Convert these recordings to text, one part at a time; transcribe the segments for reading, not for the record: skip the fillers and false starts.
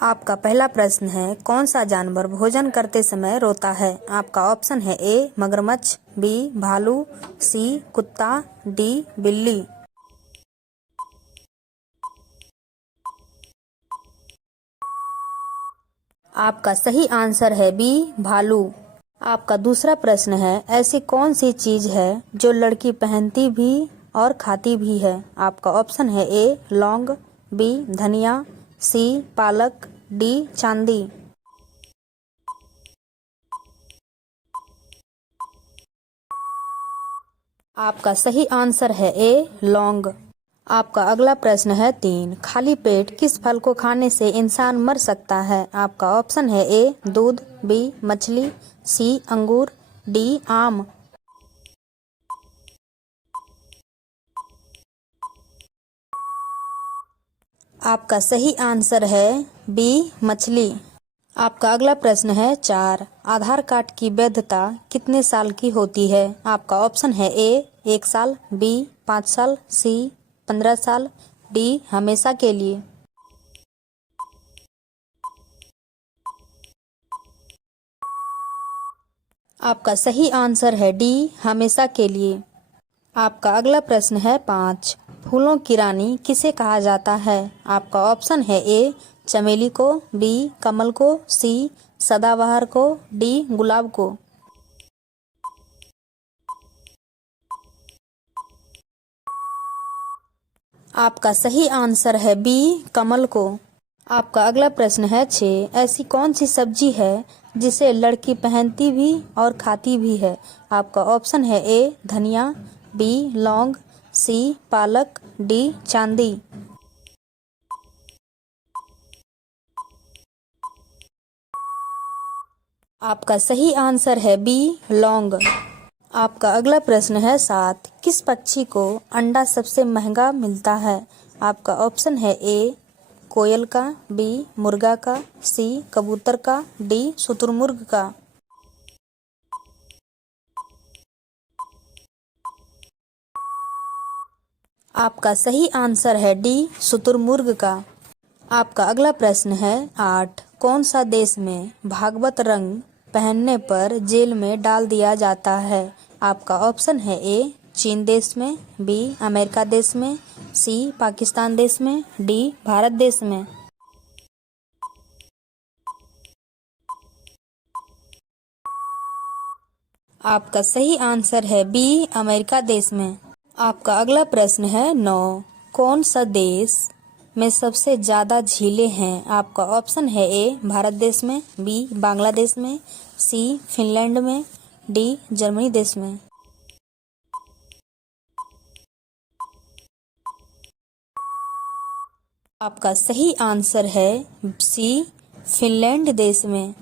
आपका पहला प्रश्न है, कौन सा जानवर भोजन करते समय रोता है? आपका ऑप्शन है ए मगरमच्छ, बी भालू, सी कुत्ता, डी बिल्ली। आपका सही आंसर है बी भालू। आपका दूसरा प्रश्न है, ऐसी कौन सी चीज है जो लड़की पहनती भी और खाती भी है? आपका ऑप्शन है ए लौंग, बी धनिया, सी पालक, डी चांदी। आपका सही आंसर है ए लौंग। आपका अगला प्रश्न है 3, खाली पेट किस फल को खाने से इंसान मर सकता है? आपका ऑप्शन है ए दूध, बी मछली, सी अंगूर, डी आम। आपका सही आंसर है बी मछली। आपका अगला प्रश्न है 4, आधार कार्ड की वैधता कितने साल की होती है? आपका ऑप्शन है ए 1 साल, बी 5 साल, सी 15 साल, डी हमेशा के लिए। आपका सही आंसर है डी हमेशा के लिए। आपका अगला प्रश्न है 5, फूलों की रानी किसे कहा जाता है? आपका ऑप्शन है ए चमेली को, बी कमल को, सी सदाबहार को, डी गुलाब को। आपका सही आंसर है बी कमल को। आपका अगला प्रश्न है 6, ऐसी कौन सी सब्जी है जिसे लड़की पहनती भी और खाती भी है? आपका ऑप्शन है ए धनिया, बी लौंग, सी पालक, डी चांदी। आपका सही आंसर है बी लौंग। आपका अगला प्रश्न है 7, किस पक्षी को अंडा सबसे महंगा मिलता है? आपका ऑप्शन है ए कोयल का, बी मुर्गा का, सी कबूतर का, डी शुतुरमुर्ग का। आपका सही आंसर है डी शुतुरमुर्ग का। आपका अगला प्रश्न है 8, कौन सा देश में भागवत रंग पहनने पर जेल में डाल दिया जाता है? आपका ऑप्शन है ए चीन देश में, बी अमेरिका देश में, सी पाकिस्तान देश में, डी भारत देश में। आपका सही आंसर है बी अमेरिका देश में। आपका अगला प्रश्न है 9, कौन सा देश में सबसे ज्यादा झीलें हैं? आपका ऑप्शन है ए भारत देश में, बी बांग्लादेश में, सी फिनलैंड में, डी जर्मनी देश में। आपका सही आंसर है सी फिनलैंड देश में।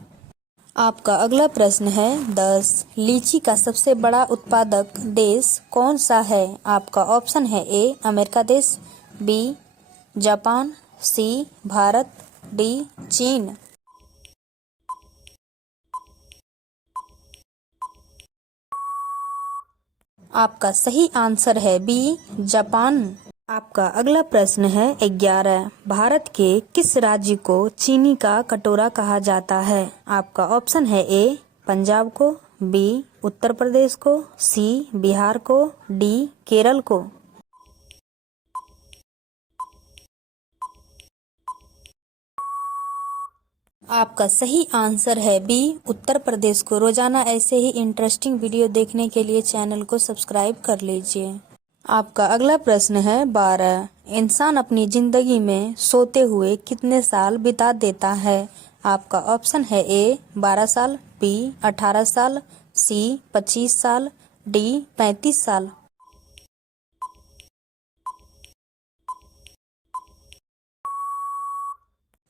आपका अगला प्रश्न है 10, लीची का सबसे बड़ा उत्पादक देश कौन सा है? आपका ऑप्शन है ए अमेरिका देश, बी जापान, सी भारत, डी चीन। आपका सही आंसर है बी जापान। आपका अगला प्रश्न है 11, भारत के किस राज्य को चीनी का कटोरा कहा जाता है? आपका ऑप्शन है ए पंजाब को, बी उत्तर प्रदेश को, सी बिहार को, डी केरल को। आपका सही आंसर है बी उत्तर प्रदेश को। रोजाना ऐसे ही इंटरेस्टिंग वीडियो देखने के लिए चैनल को सब्सक्राइब कर लीजिए। आपका अगला प्रश्न है 12, इंसान अपनी जिंदगी में सोते हुए कितने साल बिता देता है? आपका ऑप्शन है ए 12 साल, बी 18 साल, सी 25 साल, डी 35 साल।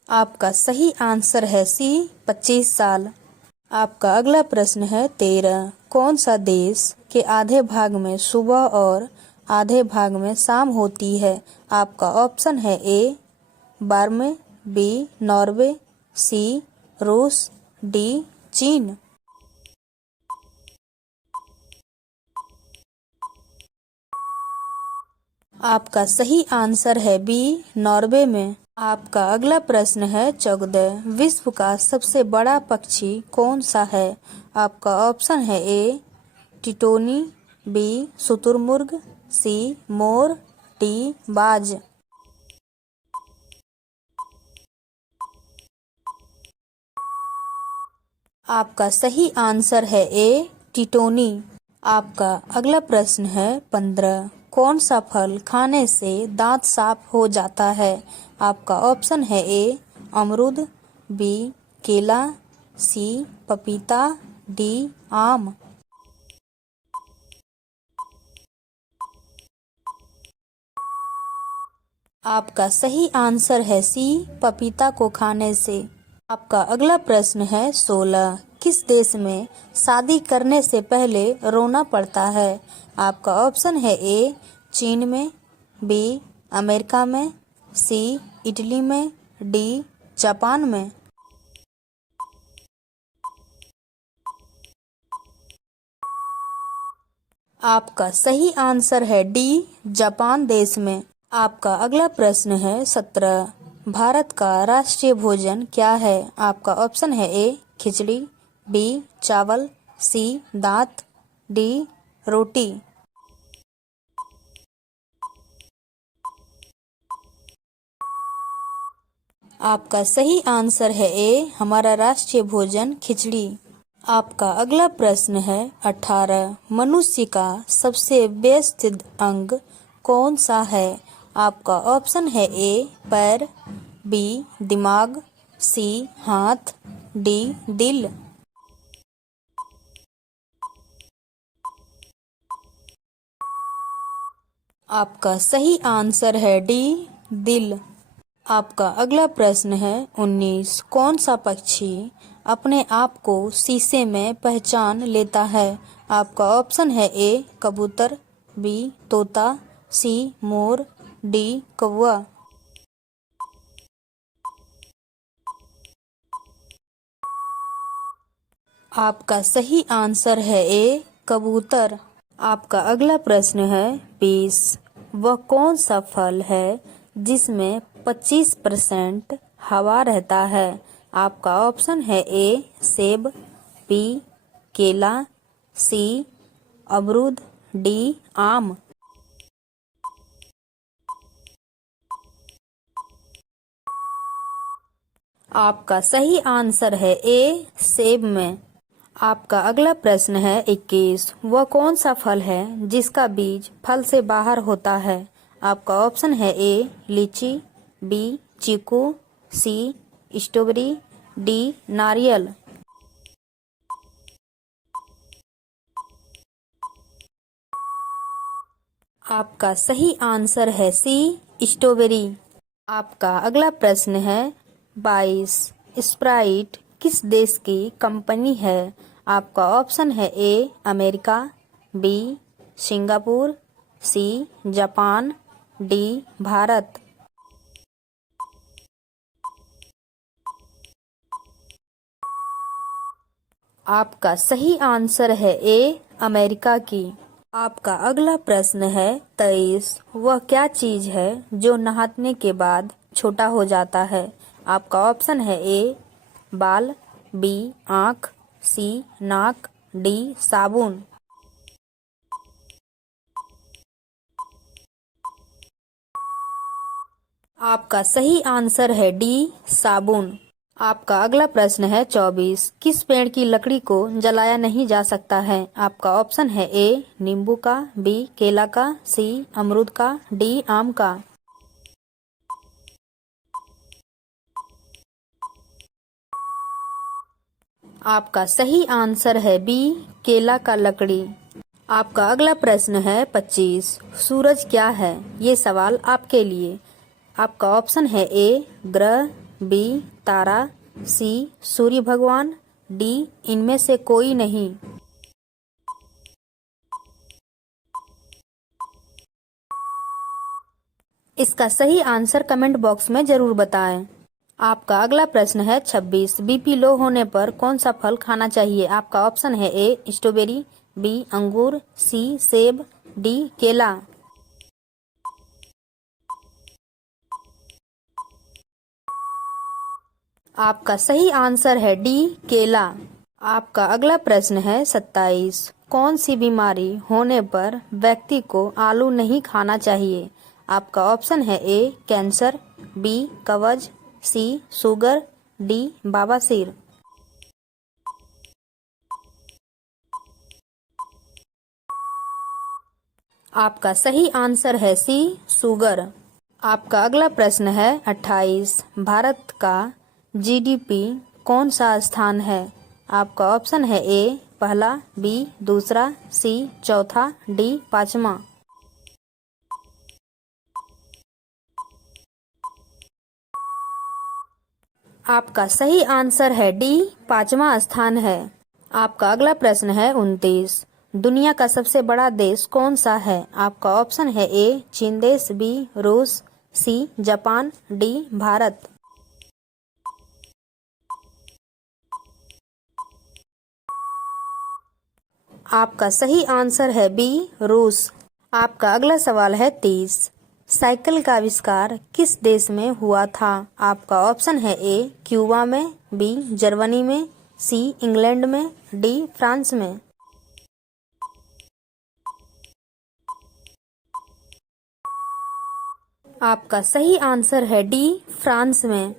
आपका सही आंसर है सी 25 साल। आपका अगला प्रश्न है 13, कौन सा देश के आधे भाग में सुबह और आधे भाग में शाम होती है? आपका ऑप्शन है ए बर्मा, बी नॉर्वे, सी रूस, डी चीन। आपका सही आंसर है बी नॉर्वे में। आपका अगला प्रश्न है 14। विश्व का सबसे बड़ा पक्षी कौन सा है? आपका ऑप्शन है ए टिटोनी, बी शुतुरमुर्ग, सी मोर, डी बाज। आपका सही आंसर है ए टिटोनी। आपका अगला प्रश्न है 15। कौन सा फल खाने से दांत साफ हो जाता है? आपका ऑप्शन है ए अमरूद, बी केला, सी पपीता, डी आम। आपका सही आंसर है सी पपीता को खाने से। आपका अगला प्रश्न है 16। किस देश में शादी करने से पहले रोना पड़ता है? आपका ऑप्शन है ए चीन में, बी अमेरिका में, सी इटली में, डी जापान में। आपका सही आंसर है डी जापान देश में। आपका अगला प्रश्न है 17। भारत का राष्ट्रीय भोजन क्या है? आपका ऑप्शन है ए खिचड़ी, बी चावल, सी दाल, डी रोटी। आपका सही आंसर है ए हमारा राष्ट्रीय भोजन खिचड़ी। आपका अगला प्रश्न है 18। मनुष्य का सबसे व्यवस्थित अंग कौन सा है? आपका ऑप्शन है ए पैर, बी दिमाग, सी हाथ, डी दिल। आपका सही आंसर है डी दिल। आपका अगला प्रश्न है 19। कौन सा पक्षी अपने आप को शीशे में पहचान लेता है? आपका ऑप्शन है ए कबूतर, बी तोता, सी मोर, डी कौवा। आपका सही आंसर है ए कबूतर। आपका अगला प्रश्न है 20। वह कौन सा फल है जिसमें 25% हवा रहता है? आपका ऑप्शन है ए सेब, बी केला, सी अमरूद, डी आम। आपका सही आंसर है ए सेब में। आपका अगला प्रश्न है 21। वह कौन सा फल है जिसका बीज फल से बाहर होता है? आपका ऑप्शन है ए लीची, बी चीकू, सी स्ट्रॉबेरी, डी नारियल। आपका सही आंसर है सी स्ट्रॉबेरी। आपका अगला प्रश्न है 22। स्प्राइट किस देश की कंपनी है? आपका ऑप्शन है A America, B Singapore, C Japan, D Bharat. आपका सही आंसर है ए अमेरिका की। आपका अगला प्रश्न है 23। वह क्या चीज है जो नहाने के बाद छोटा हो जाता है? आपका ऑप्शन है ए बाल, बी आँख, सी नाक, डी साबुन। आपका सही आंसर है डी साबुन। आपका अगला प्रश्न है 24। किस पेड़ की लकड़ी को जलाया नहीं जा सकता है? आपका ऑप्शन है ए नींबू का, बी केला का, सी अमरूद का, डी आम का। आपका सही आंसर है बी केला का लकड़ी। आपका अगला प्रश्न है 25। सूरज क्या है? ये सवाल आपके लिए। आपका ऑप्शन है ए ग्रह, बी तारा, सी सूर्य भगवान, डी इनमें से कोई नहीं। इसका सही आंसर कमेंट बॉक्स में जरूर बताएं। आपका अगला प्रश्न है 26। बीपी लो होने पर कौन सा फल खाना चाहिए? आपका ऑप्शन है ए स्ट्रॉबेरी, बी अंगूर, सी सेब, डी केला। आपका सही आंसर है डी केला। आपका अगला प्रश्न है 27। कौन सी बीमारी होने पर व्यक्ति को आलू नहीं खाना चाहिए? आपका ऑप्शन है ए कैंसर, बी कब्ज, सी शुगर, डी बवासीर। आपका सही आंसर है सी शुगर। आपका अगला प्रश्न है 28। भारत का जीडीपी कौन सा स्थान है? आपका ऑप्शन है ए पहला, बी दूसरा, सी चौथा, डी पांचवा। आपका सही आंसर है डी पांचवा स्थान है। आपका अगला प्रश्न है 29। दुनिया का सबसे बड़ा देश कौन सा है? आपका ऑप्शन है ए चीन देश, बी रूस, सी जापान, डी भारत। आपका सही आंसर है बी रूस। आपका अगला सवाल है 30। साइकिल का आविष्कार किस देश में हुआ था? आपका ऑप्शन है ए क्यूबा में, बी जर्मनी में, सी इंग्लैंड में, डी फ्रांस में। आपका सही आंसर है डी फ्रांस में।